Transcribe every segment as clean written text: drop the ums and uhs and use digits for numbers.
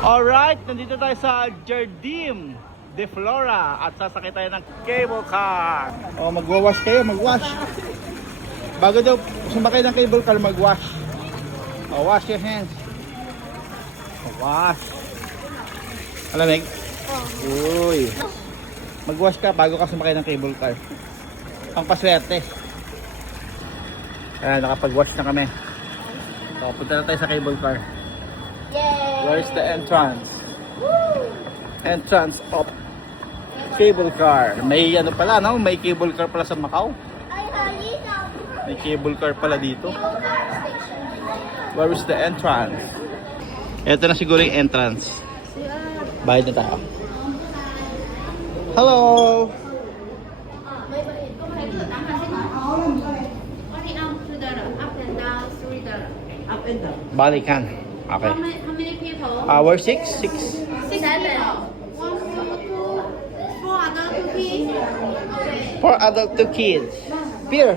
Alright, nandito tayo sa Jardim de Flora at sasakay tayo ng cable car. O, magwawash kayo, magwash. Bago daw sumakay ng cable car, magwash. O, wash your hands. O, wash. Alamig? Uy. Magwash ka bago ka sumakay ng cable car. Ang paswerte. Ayan, nakapag-wash na kami. So, punta na tayo sa cable car. Yay! Where's the entrance? Woo! Entrance of cable car. May ano pala, no? May cable car pala sa Macau. Ay, halina! May cable car pala dito. Where is the entrance? Ito na siguro yung entrance. Bayad na tayo. Hello! Balikan. Okay. How many people? We're six. Six. 7. 1, 2, 4 adult, 2 kids. Okay. 4 adult, 2 kids. Beer.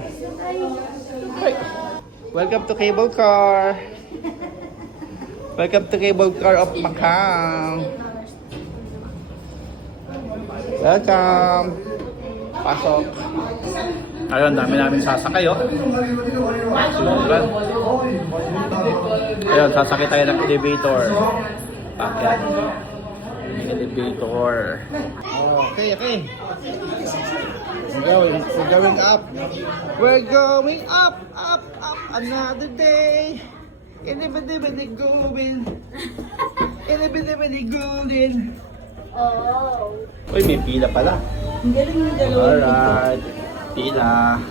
Hey. Welcome to cable car. Welcome to cable car of Macau. Welcome. Pasok. Ayun, dami namin sasakay, oh. Subukan. Ayun, sasakay tayo ng elevator. Pakyan. Elevator. Okay. We're going up. We're going up. Another day. Inibidi golden. Inibidi golden. Oh. Uy, may pila pala. Ang galing ng dalawa. Alright. Pila.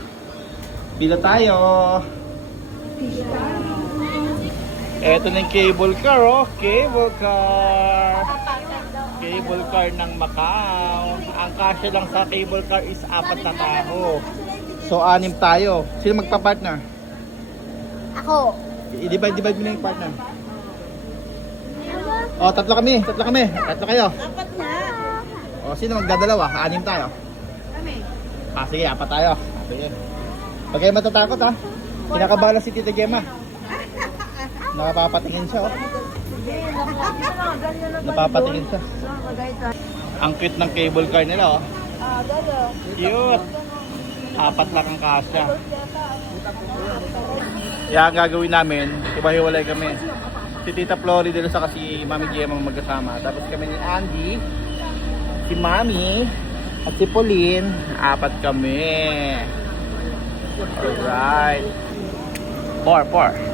Pila tayo. Eto na yung cable car, oh. Cable car. Cable car ng Macau. Ang kasya lang sa cable car is 4 na tao. So, 6 tayo. Sino magpa-partner? Ako. I-divide mo na yung partner. Oh, 3 kami. 3 kayo. 4 na. O, sino magdadalawa? 6 tayo. Kami. Sige, 4 tayo. Sige. Huwag kayo matatakot, ha? Kinakabala si Tita Gemma. Nakapapatingin siya, oh. Napapatingin siya. Ang cute ng cable car nila, oh. Cute. 4 lang ang kasya. Kaya ang gagawin namin, iba-hiwalay kami. Si Tita Flori dito sa si Mami Gemma magkasama. Tapos kami ni Andy, si Mami, at si Pauline. 4 kami. Alright. 4.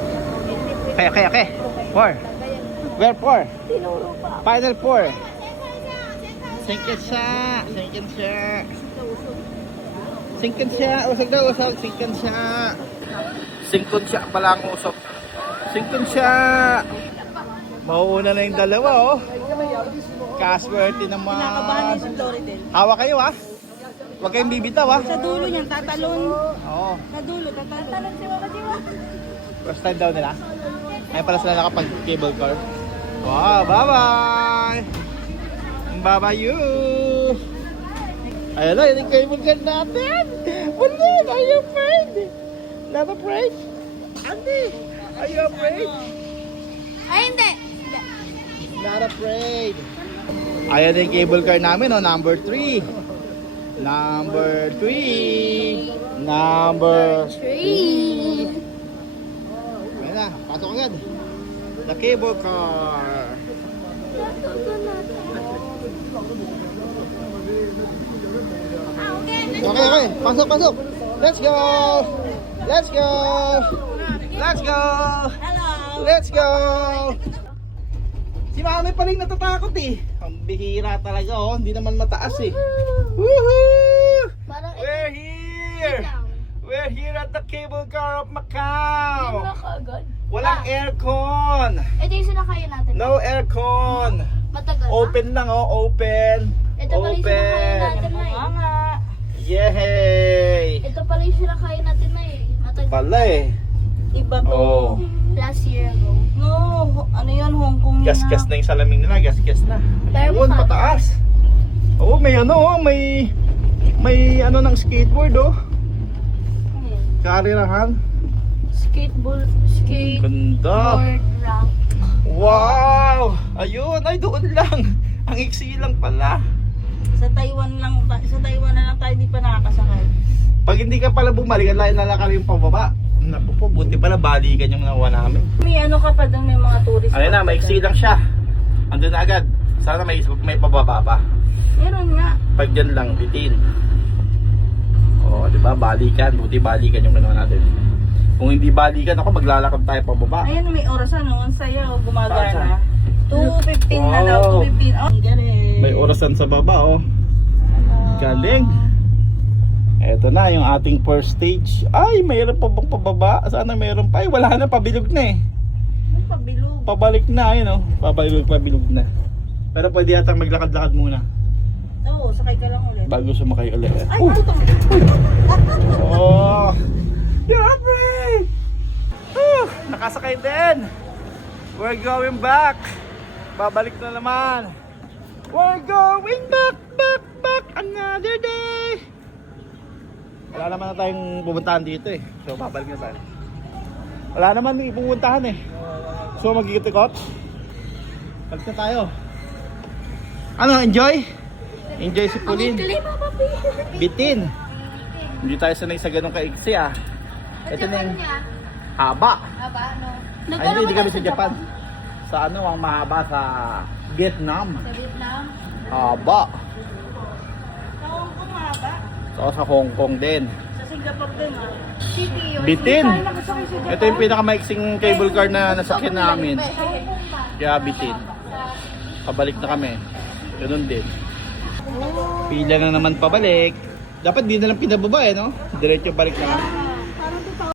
Okay. 4. Where 4? Final 4. Singkin siya. Usag daw, usag. Singkin siya pala ang usok. Singkin siya. Mauuna na yung dalawa, oh. Kaswerte naman. Kinakabahan niya si Floridel. Hawa kayo, ah. Huwag kayong bibitaw, ah. Sa dulo niyan, tatalon. Oo. Sa dulo, tatalon. Si Mama Diwa. First time daw nila. Ngayon pala sila nakapag-cable car. Wow, bye-bye! Bye-bye you! Ayun na, yun yung cable car natin! Bulin, are you afraid? Not afraid? Andy, are you afraid? Ay, hindi. Not afraid. Ayan yung cable car namin, oh, number 3. Number 3. Number 3. Ayan na, pasok agad. The cable car. Okay. Pasok. Let's go. Hello. Let's go. Si Mami pa rin natatakot, eh. Ang bihira talaga, oh. Hindi naman mataas, eh. Woohoo! Parang We're here. We're here at the cable car of Macau. agad. Walang aircon. Ito yung sinakayan natin. No aircon. Matagal na. Open lang, oh. Open. Ito pala yung sinakayan natin na Oo nga. Yay! Ito pala yung sinakayan natin na Matagal. Pala, eh. Iba to. Oh. Last year ago. No, ano yan, Hong Kong yan. Gas-gas na yung salamin nila. Gas-gas na. Pero Yun, mukha. pataas. Oh, may ano, oh. May ano ng skateboard, oh. Karirahan. Skateboard Ganda. ramp. Wow! Ayun! Taiwan. Ay, doon lang. Ang iksi lang pala. Sa Taiwan na lang tayo di pa nakakasakay. Pag hindi ka pala bumalik, ang layo na lang kami yung pababa. Naku po, buti pala balikan yung nakuha namin. May ano ka pa doon, may mga tourist. Ayun na, maiksi lang siya. Andun na agad. Sana may pababa pa. Meron nga. Pag dyan lang, bitin. Oo, di ba? Balikan. Buti balikan yung gano'n natin. Kung hindi balikan ako, maglalakad tayo pababa. Ayun, may orasan no. Ang saya, oh, gumagana. Saan? 2:15 na daw, Wow. 2:15. Oh, ang galing. May orasan sa baba, oh. Galing. Eto na, yung ating first stage. Ay, mayroon pa bang pababa? Sana mayroon pa. Ay, wala na, pabilog na eh. May pabilog. Pabalik na, ayun oh. Pabilog na. Pero pwede yata maglakad-lakad muna Oo, sakay ka lang ulit. bago sumakay ulit. Ay, ito. Oh! Jeffrey! Nakasakay din! We're going back! Babalik na naman! We're going back! Another day! Wala naman na tayong pupuntahan dito eh. So babalik na tayo. Wala naman yung pupuntahan eh. So magkikot-ikot. Balik na tayo. Ano, enjoy? Enjoy si Pauline. Bitin. Hindi tayo sanay sa ganong kaiksi ah. Ito na yung haba. Ay, hindi kami sa Japan. Sa ano, ang mahaba sa Vietnam. Sa Vietnam. Haba. Sa Hong Kong mahaba. So sa Hong Kong din. Sa Singapore din ah. City yun. Bitin. Tayo nakasakay sa Japan. Ito yung pinakamaiksing cable car na nasakyan namin. Kaya bitin. Pabalik na kami. Ganun din. Pila na naman pabalik. Dapat di na lang pinababa eh, no? Diretso balik na lang.